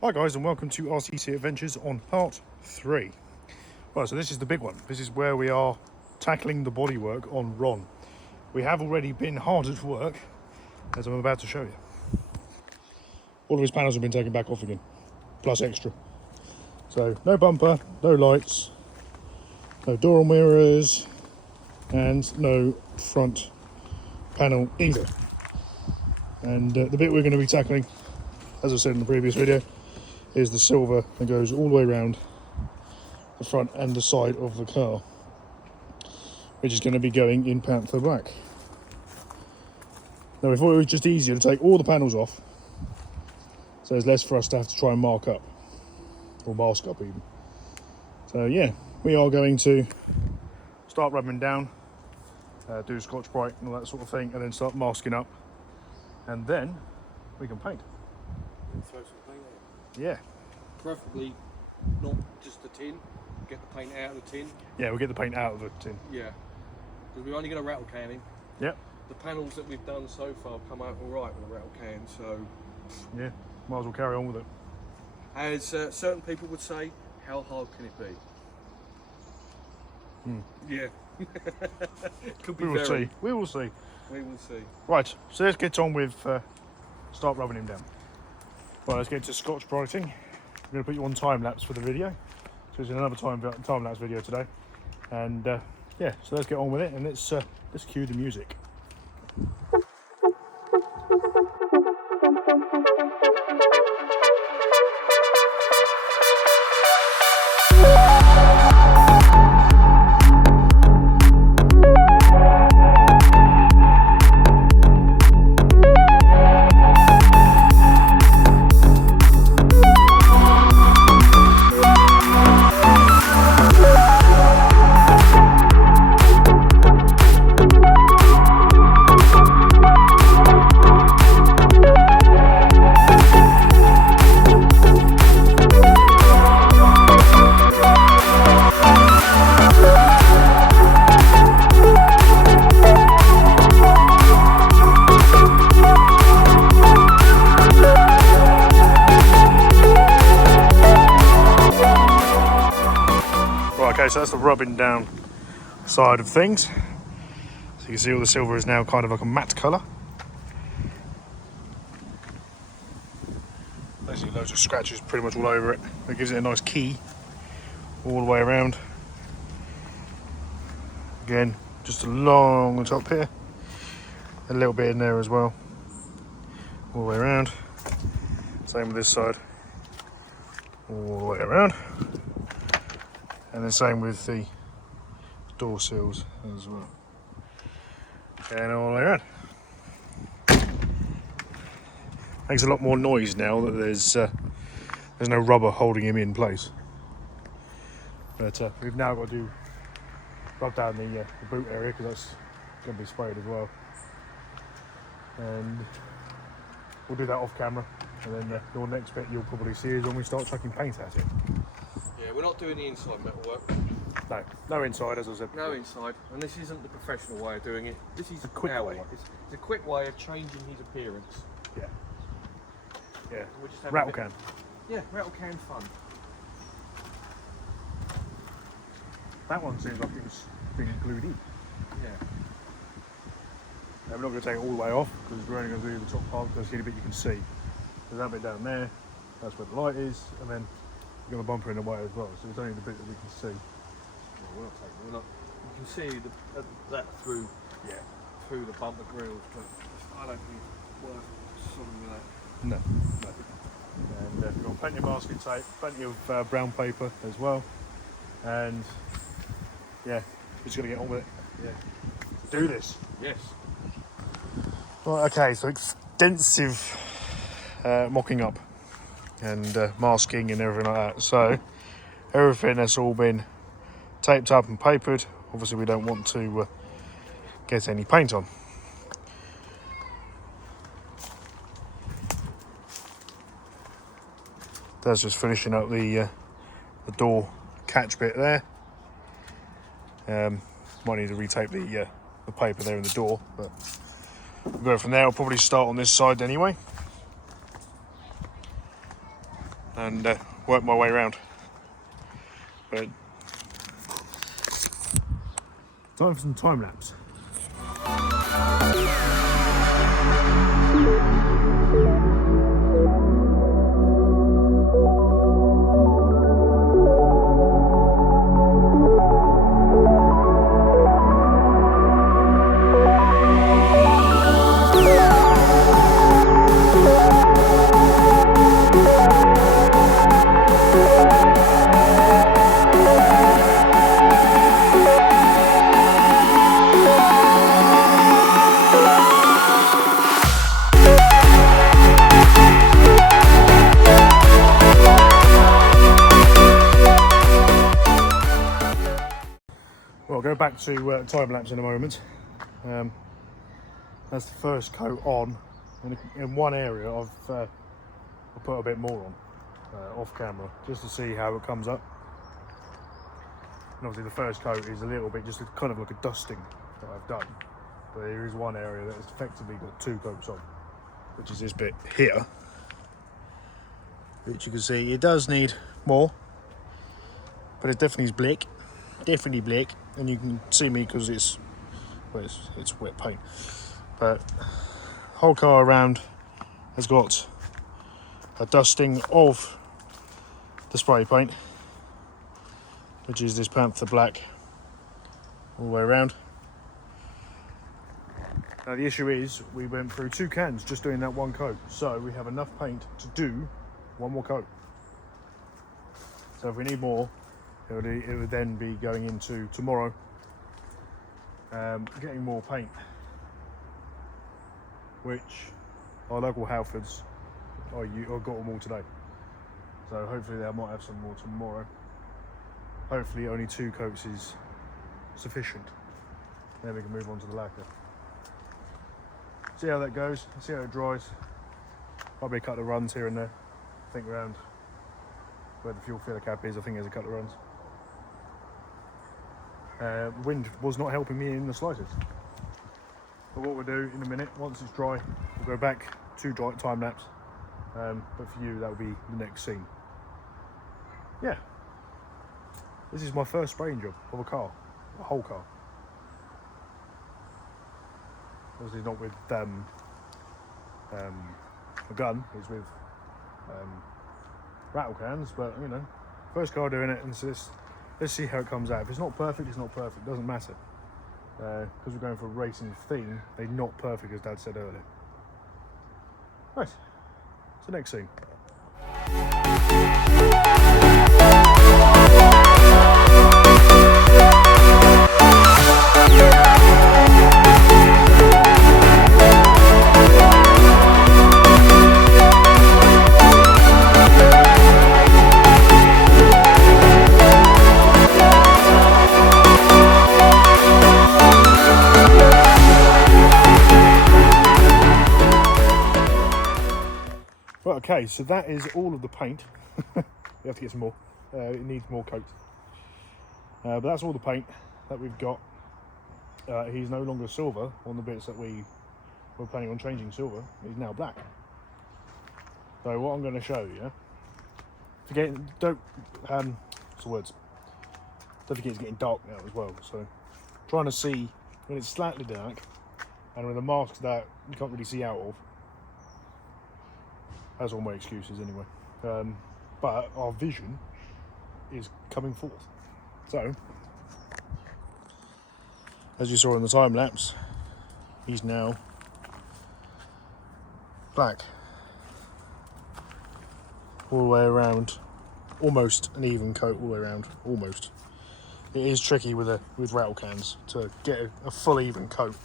Hi guys, and welcome to RCC Adventures on part 3. Well, so this is the big one. This is where we are tackling the bodywork on Ron. We have already been hard at work, as I'm about to show you. All of his panels have been taken back off again, plus extra. So no bumper, no lights, no door mirrors, and no front panel either. And the bit we're going to be tackling, as I said in the previous video, is the silver that goes all the way around the front and the side of the car, which is going to be going in Panther Black. Now we thought it was just easier to take all the panels off, so there's less for us to have to try and mark up, or mask up even. So yeah, we are going to start rubbing down, do Scotch-Brite and all that sort of thing, and then start masking up, and then we can paint. Throw some paint on. Yeah. Preferably not just the tin. Get the paint out of the tin. Yeah, we'll get the paint out of the tin. Yeah. Because we're only going to rattle can him. Yep. The panels that we've done so far come out all right with a rattle can, so... Yeah, might as well carry on with it. As certain people would say, how hard can it be? Yeah. Could be We will see. We will see. We will see. Right, so let's get on with start rubbing him down. Right, let's get to Scotch-Briting. I'm going to put you on time lapse for the video. So it's another time lapse video today. And yeah, so let's get on with it, and let's cue the music. Okay, so that's the rubbing down side of things. So you can see all the silver is now kind of like a matte colour. Basically loads of scratches pretty much all over it. That gives it a nice key all the way around. Again, just along the top here. A little bit in there as well. All the way around. Same with this side. All the way around. And the same with the door sills as well. And all the way around. Makes a lot more noise now that there's no rubber holding him in place. But we've now got to rub down the boot area, because that's going to be sprayed as well. And we'll do that off camera. And then your next bit you'll probably see is when we start chucking paint at it. Yeah, we're not doing the inside metal work. No, no inside, as I said before. No inside, and this isn't the professional way of doing it. This is a quick our way. It's a quick way of changing his appearance. Yeah. Yeah. We just have Rattle can. Yeah, rattle can fun. That one seems like it was being glued in. Yeah. Now, we're not going to take it all the way off, because we're only going to do the top part, because that's the only bit you can see. There's that bit down there, that's where the light is, and then you've got the bumper in the way as well, so it's only the bit that we can see. Well, we're not taking. We're not. You can see that through. Yeah. Through the bumper grills, but I don't think it's worth something like that. No. And we've got plenty of masking tape, plenty of brown paper as well, and yeah, we're just going to get on with it. Yeah. Do this. Yes. Right, okay, so extensive mocking up and masking and everything like that. So everything that's all been taped up and papered. Obviously we don't want to get any paint on. That's just finishing up the door catch bit there. Might need to retape the paper there in the door, but we'll go from there. I'll probably start on this side anyway. and work my way around. But time for some time lapse. Well, I'll go back to time lapse in a moment. That's the first coat on, and in one area I'll put a bit more on off camera just to see how it comes up. And obviously the first coat is a little bit just kind of like a dusting that I've done, but there is one area that has effectively got 2 coats on, which is this bit here, which you can see it does need more, but it definitely is black. Definitely black, and you can see me because it's wet paint. But the whole car around has got a dusting of the spray paint, which is this Panther Black all the way around. Now the issue is we went through 2 cans just doing that one coat, so we have enough paint to do 1 more coat. So if we need more, it would then be going into tomorrow, getting more paint, which our local Halfords, I got them all today. So hopefully I might have some more tomorrow. Hopefully only 2 coats is sufficient. Then we can move on to the lacquer. See how that goes, see how it dries. Probably a couple of runs here and there. I think around where the fuel filler cap is, I think there's a couple of runs. Wind was not helping me in the slightest. But what we'll do in a minute, once it's dry, we'll go back to time lapse. But for you, that will be the next scene. Yeah, this is my first spraying job of a car, a whole car. Obviously not with a gun, it's with rattle cans, but you know, first car doing it, and so let's see how it comes out. If it's not perfect, it's not perfect, it doesn't matter. Because we're going for a racing theme, they're not perfect, as Dad said earlier. Right, it's the next scene. Right, okay, so that is all of the paint. We have to get some more. It needs more coat. But that's all the paint that we've got. He's no longer silver on the bits that we were planning on changing silver. He's now black. So what I'm going to show you, don't forget it's getting dark now as well. So trying to see when it's slightly dark and with a mask that you can't really see out of. That's all my excuses anyway. But our vision is coming forth. So, as you saw in the time lapse, he's now black all the way around, almost an even coat all the way around, almost. It is tricky with rattle cans to get a full even coat.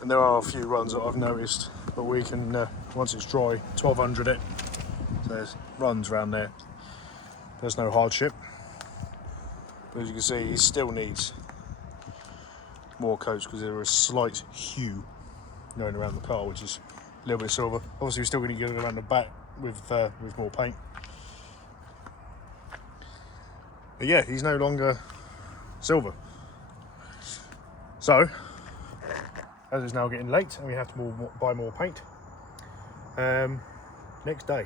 And there are a few runs that I've noticed, but we can, once it's dry, 1200 it. So there's runs around there. There's no hardship. But as you can see, he still needs more coats because there is a slight hue going around the car, which is a little bit silver. Obviously, we're still going to get it around the back with more paint. But yeah, he's no longer silver. So, as it's now getting late and we have to buy more paint, next day.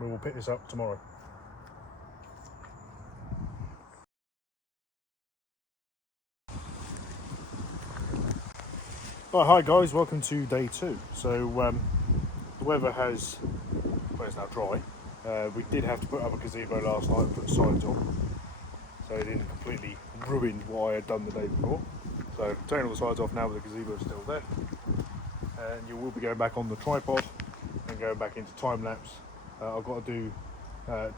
We will pick this up tomorrow. Right, hi guys, welcome to day 2. So the weather has, well, it's now dry. We did have to put up a gazebo last night and put sides on, so it didn't completely ruin what I had done the day before. So taking all the sides off now, but the gazebo is still there. And you will be going back on the tripod and going back into time lapse. I've got to do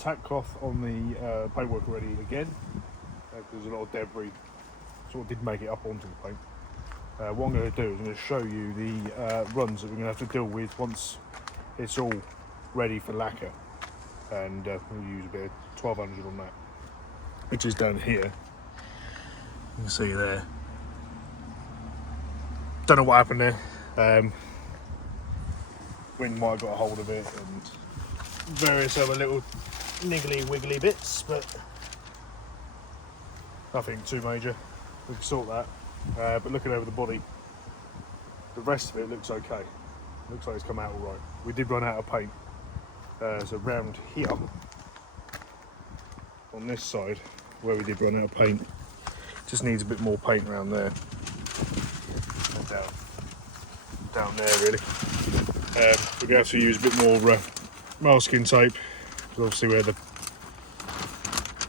tack cloth on the paintwork already again. There's a lot of debris, sort of did make it up onto the paint. What I'm going to do is I'm going to show you the runs that we're going to have to deal with once it's all ready for lacquer, and we'll use a bit of 1200 on that, which is down here. You can see there. Don't know what happened there. Wind might have got a hold of it and various other little niggly wiggly bits, but nothing too major. We can sort that. But looking over the body, the rest of it looks okay. Looks like it's come out all right. We did run out of paint, so round here on this side where we did run out of paint, just needs a bit more paint around there and down there really. We're going to have to use a bit more masking tape, because obviously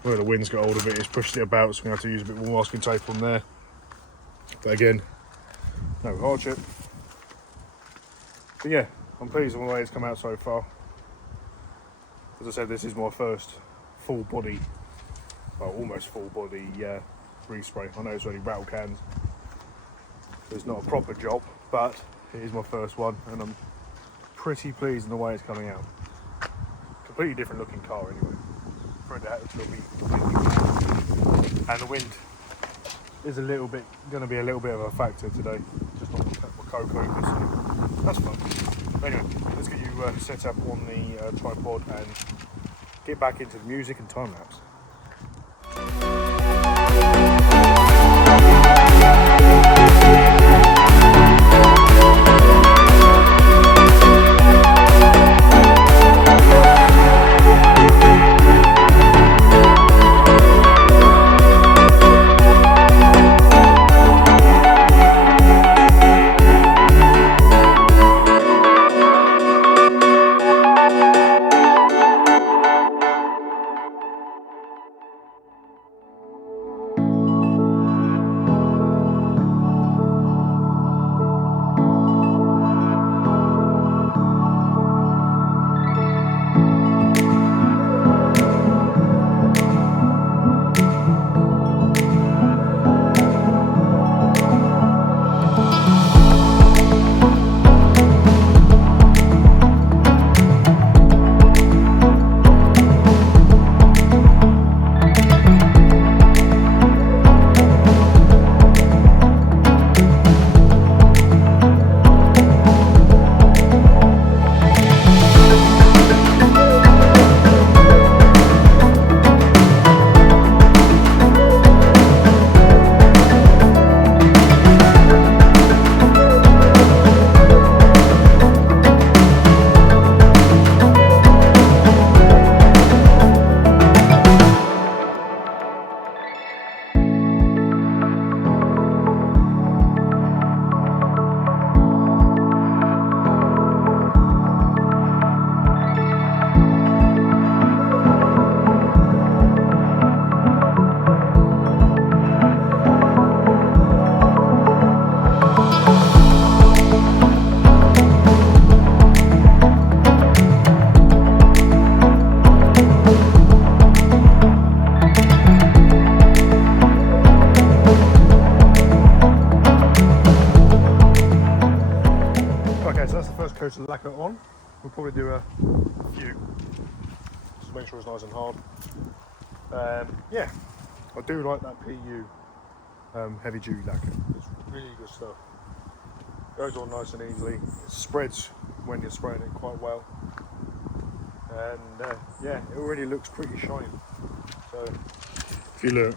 where the wind's got hold of it, it's pushed it about, so we're going to have to use a bit more masking tape on there. But again, no hardship. But yeah, I'm pleased with the way it's come out so far. As I said, this is my first full body, well, almost full body respray. I know it's only rattle cans, so it's not a proper job, but it is my first one, and I'm pretty pleased in the way it's coming out. Completely different looking car anyway. For it to be, and the wind is going to be a little bit of a factor today, just on the cocoa, so that's fun. But anyway, let's get you set up on the tripod and get back into the music and time lapse. Coat of lacquer on. We'll probably do a few, just to make sure it's nice and hard. Yeah, I do like that PU heavy duty lacquer. It's really good stuff. Goes on nice and easily. It spreads when you're spraying it quite well. And yeah, it already looks pretty shiny. So if you look,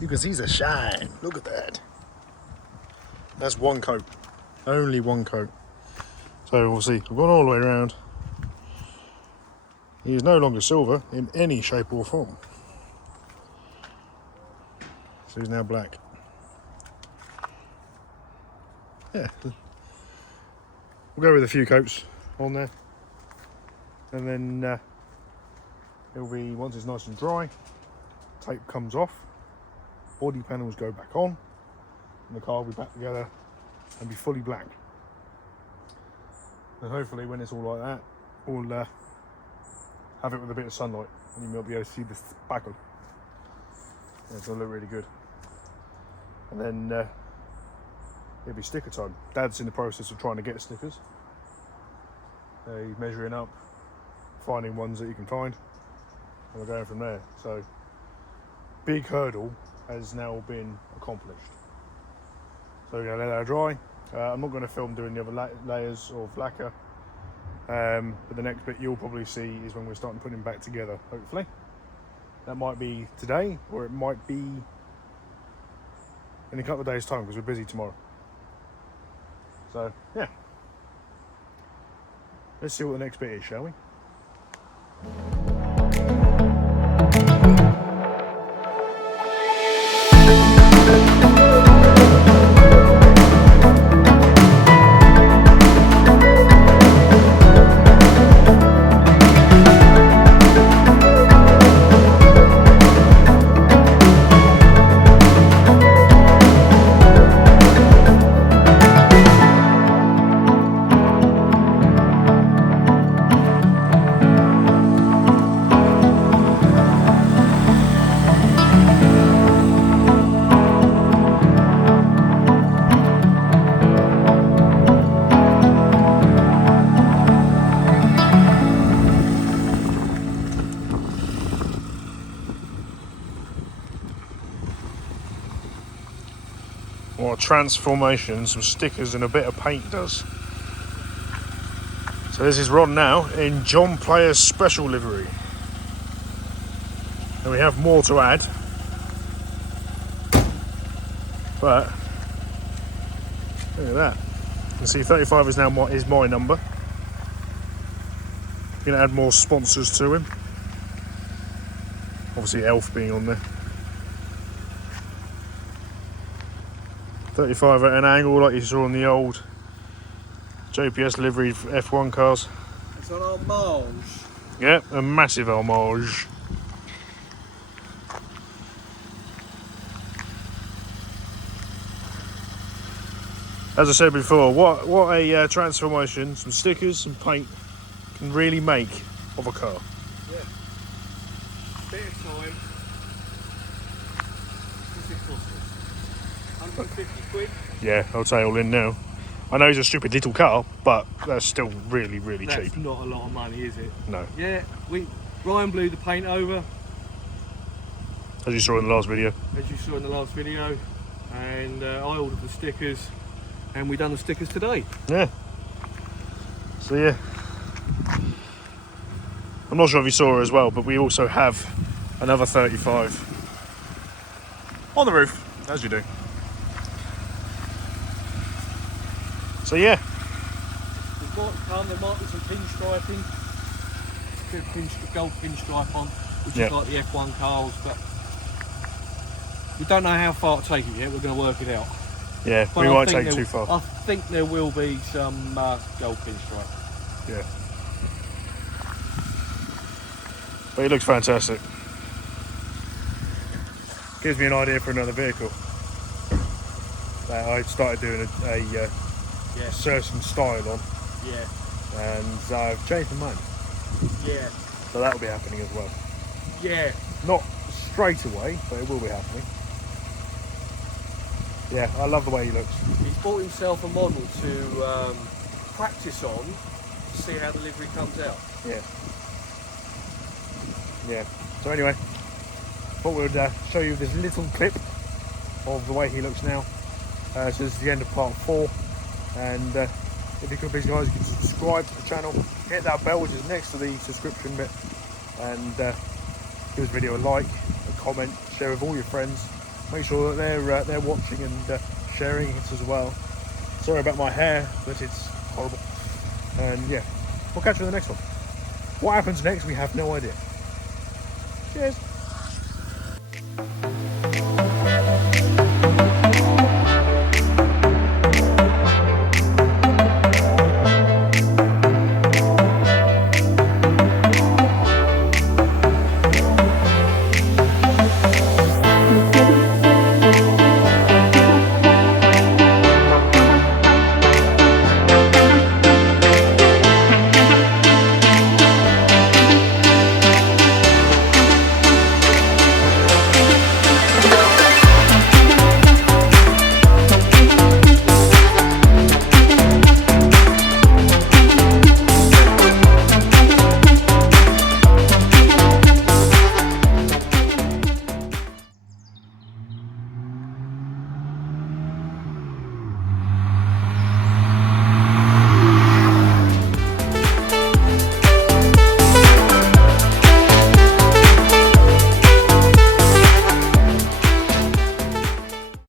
you can see the shine. Look at that. That's one coat, only one coat. So So obviously I've gone all the way around. He is no longer silver in any shape or form. So he's now black. Yeah. We'll go with a few coats on there. And then it'll be, once it's nice and dry, tape comes off, body panels go back on, and the car will be back together and be fully black. And hopefully when it's all like that, we'll have it with a bit of sunlight and you'll be able to see the spackle. Yeah, it's gonna look really good. And then it'll be sticker time. Dad's in the process of trying to get stickers. He's measuring up, finding ones that you can find, and we're going from there. So, big hurdle has now been accomplished. So we're going to let that dry. I'm not going to film doing the other layers of lacquer, but the next bit you'll probably see is when we're starting putting them back together, hopefully. That might be today, or it might be in a couple of days' time, because we're busy tomorrow. So, yeah. Let's see what the next bit is, shall we? What a transformation some stickers and a bit of paint does. So this is Ron now in John Player's special livery. And we have more to add. But look at that. You can see 35 is now my number. Gonna add more sponsors to him. Obviously Elf being on there. 35 at an angle like you saw on the old JPS livery F1 cars. It's an homage. Yep, a massive homage. As I said before, what a transformation some stickers, some paint can really make of a car. Yeah. Bit of time. What's it cost us? 150 quid? Yeah, I'll say all in now. I know it's a stupid little car, but that's still really, really That's cheap. not a lot of money, is it? No. Yeah, Ryan blew the paint over, As you saw in the last video. as you saw in the last video, and I ordered the stickers, and we done the stickers today. Yeah. So yeah. I'm not sure if you saw her as well, but we also have another 35 on the roof, as you do. So yeah. We've got there might be some pinstriping, bit of gold pinstripe on, which is like the F1 cars, but we don't know how far to take it yet. We're going to work it out. Yeah, But we I won't think take too far. I think there will be some gold pinstripe. Yeah. But it looks fantastic. Gives me an idea for another vehicle. I started doing a certain style on, and I've changed my mind. Yeah. So that'll be happening as well. Yeah. Not straight away, but it will be happening. Yeah, I love the way he looks. He's bought himself a model to practice on to see how the livery comes out. Yeah. Yeah. So anyway, thought we would show you this little clip of the way he looks now. So this is the end of part 4. And if you could please guys, you can subscribe to the channel, hit that bell which is next to the subscription bit, and give this video a like, a comment, share with all your friends. Make sure that they're watching and sharing it as well. Sorry about my hair, but it's horrible. And yeah, we'll catch you in the next one. What happens next, we have no idea. Cheers.